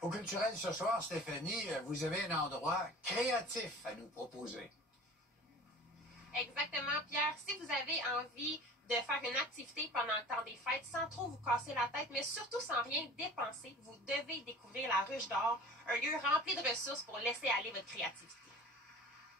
Au culturel ce soir, Stéphanie, vous avez un endroit créatif à nous proposer. Exactement, Pierre. Si vous avez envie de faire une activité pendant le temps des fêtes sans trop vous casser la tête, mais surtout sans rien dépenser, vous devez découvrir la Ruche d'Or, un lieu rempli de ressources pour laisser aller votre créativité.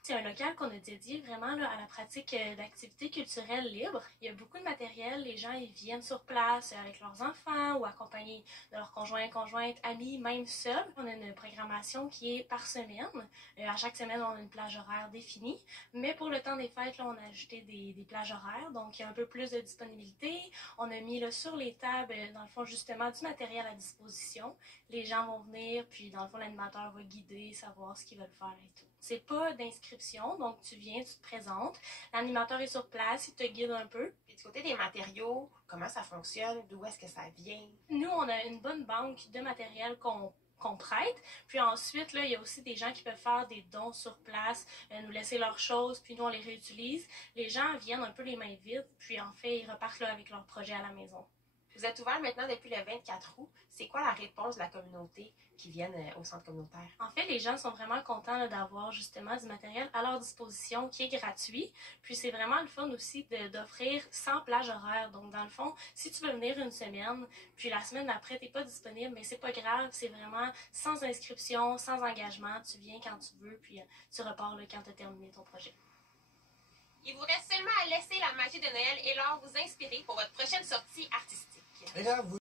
C'est un local qu'on a dédié vraiment là, à la pratique d'activités culturelles libres. Il y a beaucoup de matériel. Les gens ils viennent sur place avec leurs enfants ou accompagnés de leurs conjoints, conjointes, amis, même seuls. On a une programmation qui est par semaine. À chaque semaine, on a une plage horaire définie. Mais pour le temps des fêtes, là, on a ajouté des plages horaires. Donc, il y a un peu plus de disponibilité. On a mis là, sur les tables, dans le fond, justement, du matériel à disposition. Les gens vont venir, puis dans le fond, l'animateur va guider, savoir ce qu'ils veulent faire et tout. C'est pas d'inscription, donc tu viens, tu te présentes. L'animateur est sur place, il te guide un peu. Puis du côté des matériaux, comment ça fonctionne? D'où est-ce que ça vient? Nous, on a une bonne banque de matériel qu'on prête. Puis ensuite, là, il y a aussi des gens qui peuvent faire des dons sur place, nous laisser leurs choses, puis nous, on les réutilise. Les gens viennent un peu les mains vides, puis en fait, ils repartent là avec leur projet à la maison. Vous êtes ouvert maintenant depuis le 24 août. C'est quoi la réponse de la communauté qui viennent au centre communautaire? En fait, les gens sont vraiment contents d'avoir justement du matériel à leur disposition qui est gratuit. Puis c'est vraiment le fun aussi d'offrir 100 plages horaires. Donc dans le fond, si tu veux venir une semaine, puis la semaine d'après, t'es pas disponible, mais c'est pas grave. C'est vraiment sans inscription, sans engagement. Tu viens quand tu veux, puis tu repars là, quand tu as terminé ton projet. Il vous reste seulement à laisser la magie de Noël et l'or vous inspirer pour votre prochaine sortie artistique. Et là, vous